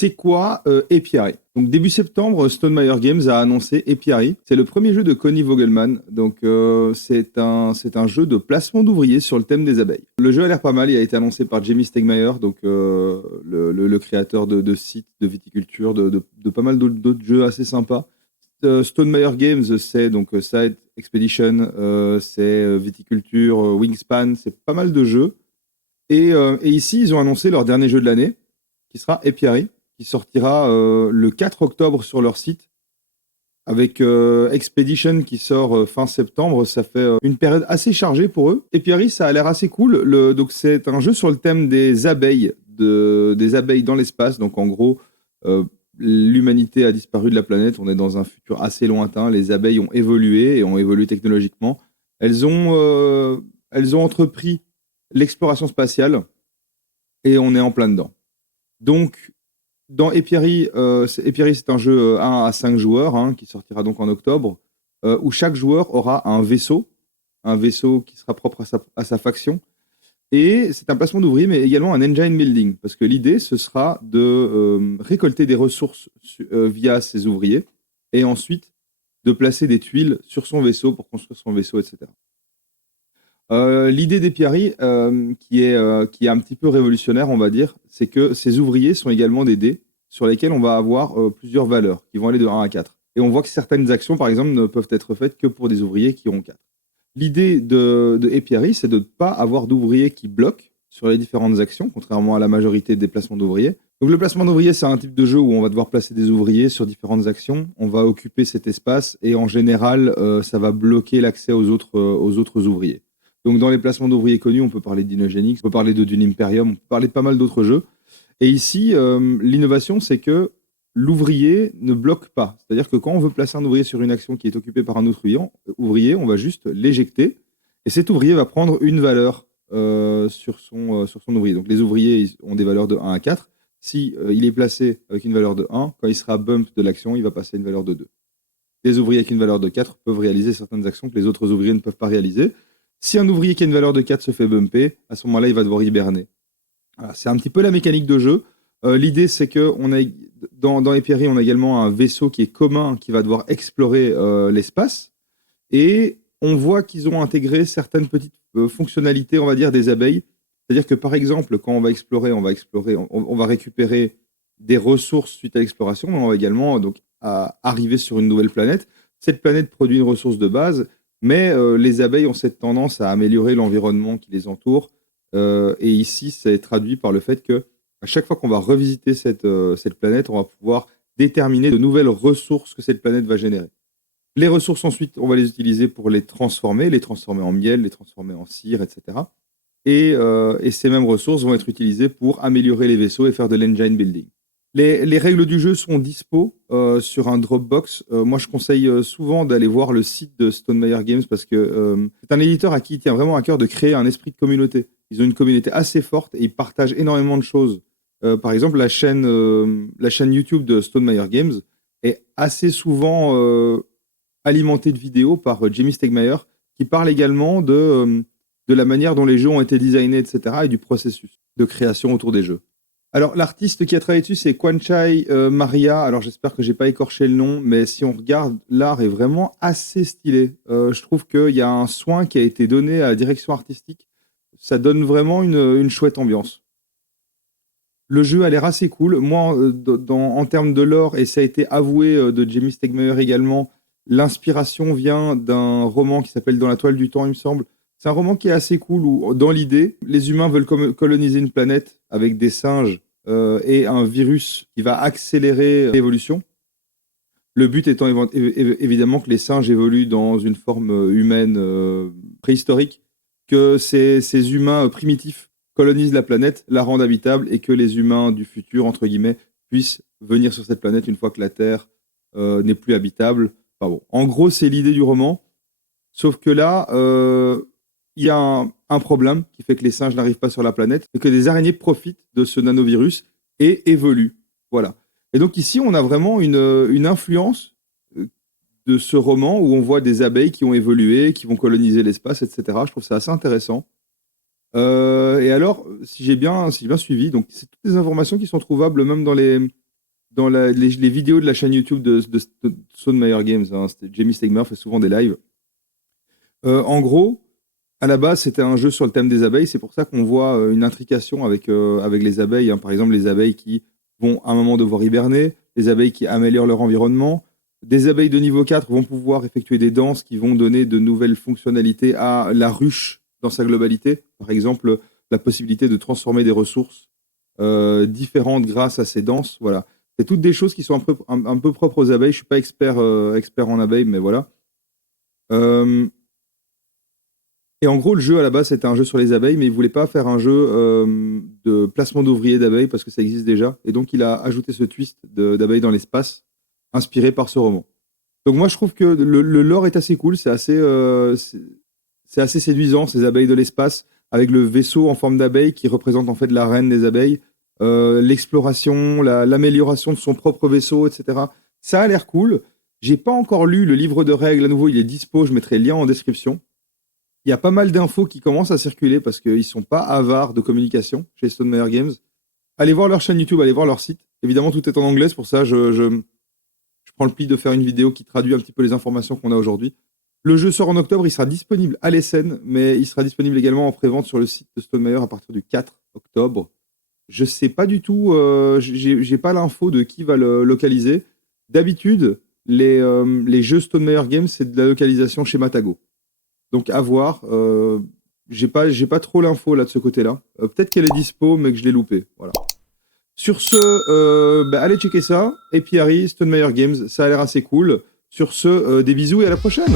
C'est quoi Apiary? Donc début septembre, Stonemaier Games a annoncé Apiary. C'est le premier jeu de Connie Vogelmann. Donc c'est un jeu de placement d'ouvriers sur le thème des abeilles. Le jeu a l'air pas mal. Il a été annoncé par Jamie Stegmaier, donc le créateur de sites de viticulture, de pas mal d'autres jeux assez sympas. Stonemaier Games, c'est donc Side Expedition, c'est Viticulture, Wingspan, c'est pas mal de jeux. Et ici, ils ont annoncé leur dernier jeu de l'année, qui sera Apiary, qui sortira le 4 octobre sur leur site, avec Expedition qui sort fin septembre. Ça fait une période assez chargée pour eux. Apiary, ça a l'air assez cool. Donc c'est un jeu sur le thème des abeilles, des abeilles dans l'espace. Donc en gros, l'humanité a disparu de la planète. On est dans un futur assez lointain. Les abeilles ont évolué et ont évolué technologiquement. Elles ont entrepris l'exploration spatiale et on est en plein dedans. Donc, dans Apiary, c'est un jeu 1 à 5 joueurs qui sortira donc en octobre, où chaque joueur aura un vaisseau qui sera propre à sa faction. Et c'est un placement d'ouvriers, mais également un engine building, parce que l'idée, ce sera de récolter des ressources via ses ouvriers, et ensuite de placer des tuiles sur son vaisseau pour construire son vaisseau, etc. L'idée d'Apiary, qui est un petit peu révolutionnaire, on va dire, c'est que ces ouvriers sont également des dés sur lesquels on va avoir plusieurs valeurs qui vont aller de 1 à 4. Et on voit que certaines actions, par exemple, ne peuvent être faites que pour des ouvriers qui ont 4. L'idée de Apiary, c'est de ne pas avoir d'ouvriers qui bloquent sur les différentes actions, contrairement à la majorité des placements d'ouvriers. Donc le placement d'ouvriers, c'est un type de jeu où on va devoir placer des ouvriers sur différentes actions. On va occuper cet espace et en général, ça va bloquer l'accès aux autres ouvriers. Donc, dans les placements d'ouvriers connus, on peut parler d'Inogenics, on peut parler de Dune Imperium, on peut parler de pas mal d'autres jeux. Et ici, l'innovation, c'est que l'ouvrier ne bloque pas. C'est-à-dire que quand on veut placer un ouvrier sur une action qui est occupée par un autre ouvrier, on va juste l'éjecter. Et cet ouvrier va prendre une valeur sur son ouvrier. Donc, les ouvriers ont des valeurs de 1 à 4. Si il est placé avec une valeur de 1, quand il sera bump de l'action, il va passer à une valeur de 2. Les ouvriers avec une valeur de 4 peuvent réaliser certaines actions que les autres ouvriers ne peuvent pas réaliser. Si un ouvrier qui a une valeur de 4 se fait bumper, à ce moment-là, il va devoir hiberner. Voilà, c'est un petit peu la mécanique de jeu. L'idée, c'est que dans Apiary, on a également un vaisseau qui est commun, qui va devoir explorer l'espace. Et on voit qu'ils ont intégré certaines petites fonctionnalités, on va dire, des abeilles. C'est-à-dire que, par exemple, quand on va explorer, on va récupérer des ressources suite à l'exploration, mais on va également donc, arriver sur une nouvelle planète. Cette planète produit une ressource de base, mais les abeilles ont cette tendance à améliorer l'environnement qui les entoure. Et ici, c'est traduit par le fait que à chaque fois qu'on va revisiter cette planète, on va pouvoir déterminer de nouvelles ressources que cette planète va générer. Les ressources, ensuite, on va les utiliser pour les transformer en miel, les transformer en cire, etc. Et ces mêmes ressources vont être utilisées pour améliorer les vaisseaux et faire de l'engine building. Les règles du jeu sont dispo sur un Dropbox. Moi, je conseille souvent d'aller voir le site de Stonemaier Games parce que c'est un éditeur à qui il tient vraiment à cœur de créer un esprit de communauté. Ils ont une communauté assez forte et ils partagent énormément de choses. Par exemple, la chaîne YouTube de Stonemaier Games est assez souvent alimentée de vidéos par Jamie Stegmaier qui parle également de la manière dont les jeux ont été designés, etc. et du processus de création autour des jeux. Alors, l'artiste qui a travaillé dessus, c'est Kwanchai Maria. Alors, j'espère que j'ai pas écorché le nom, mais si on regarde, l'art est vraiment assez stylé. Je trouve qu'il y a un soin qui a été donné à la direction artistique. Ça donne vraiment une chouette ambiance. Le jeu a l'air assez cool. Moi, en termes de lore, et ça a été avoué de Jamie Stegmaier également, l'inspiration vient d'un roman qui s'appelle Dans la toile du temps, il me semble. C'est un roman qui est assez cool où, dans l'idée, les humains veulent coloniser une planète avec des singes et un virus qui va accélérer l'évolution. Le but étant évidemment que les singes évoluent dans une forme humaine préhistorique, que ces humains primitifs colonisent la planète, la rendent habitable et que les humains du futur, entre guillemets, puissent venir sur cette planète une fois que la Terre n'est plus habitable. Enfin bon. En gros, c'est l'idée du roman. Sauf que là, il y a un problème qui fait que les singes n'arrivent pas sur la planète et que des araignées profitent de ce nanovirus et évoluent. Voilà. Et donc ici, on a vraiment une influence de ce roman où on voit des abeilles qui ont évolué, qui vont coloniser l'espace, etc. Je trouve ça assez intéressant. Et alors, si j'ai bien suivi, donc c'est toutes les informations qui sont trouvables même dans les dans les vidéos de la chaîne YouTube de Stonemaier Games. Hein, Jamie Stegmaier fait souvent des lives. En gros, à la base, c'était un jeu sur le thème des abeilles. C'est pour ça qu'on voit une intrication avec les abeilles. Hein. Par exemple, les abeilles qui vont à un moment devoir hiberner, les abeilles qui améliorent leur environnement. Des abeilles de niveau 4 vont pouvoir effectuer des danses qui vont donner de nouvelles fonctionnalités à la ruche dans sa globalité. Par exemple, la possibilité de transformer des ressources différentes grâce à ces danses. Voilà. C'est toutes des choses qui sont un peu propres aux abeilles. Je ne suis pas expert en abeilles, mais voilà. Et en gros, le jeu, à la base, c'était un jeu sur les abeilles, mais il ne voulait pas faire un jeu de placement d'ouvriers d'abeilles parce que ça existe déjà. Et donc, il a ajouté ce twist d'abeilles dans l'espace, inspiré par ce roman. Donc, moi, je trouve que le lore est assez cool. C'est assez séduisant, ces abeilles de l'espace, avec le vaisseau en forme d'abeille qui représente en fait la reine des abeilles, l'exploration, l'amélioration de son propre vaisseau, etc. Ça a l'air cool. J'ai pas encore lu le livre de règles. À nouveau, il est dispo. Je mettrai le lien en description. Il y a pas mal d'infos qui commencent à circuler parce qu'ils ne sont pas avares de communication chez Stonemaier Games. Allez voir leur chaîne YouTube, allez voir leur site. Évidemment, tout est en anglais, c'est pour ça je prends le pli de faire une vidéo qui traduit un petit peu les informations qu'on a aujourd'hui. Le jeu sort en octobre, il sera disponible à l'ESN, mais il sera disponible également en prévente sur le site de Stonemaier à partir du 4 octobre. Je ne sais pas du tout, j'ai pas l'info de qui va le localiser. D'habitude, les jeux Stonemaier Games, c'est de la localisation chez Matago. Donc à voir. J'ai pas trop l'info là de ce côté-là. Peut-être qu'elle est dispo, mais que je l'ai loupé. Voilà. Sur ce, allez checker ça. Et puis Harry, Stonemaier Games, ça a l'air assez cool. Sur ce, des bisous et à la prochaine.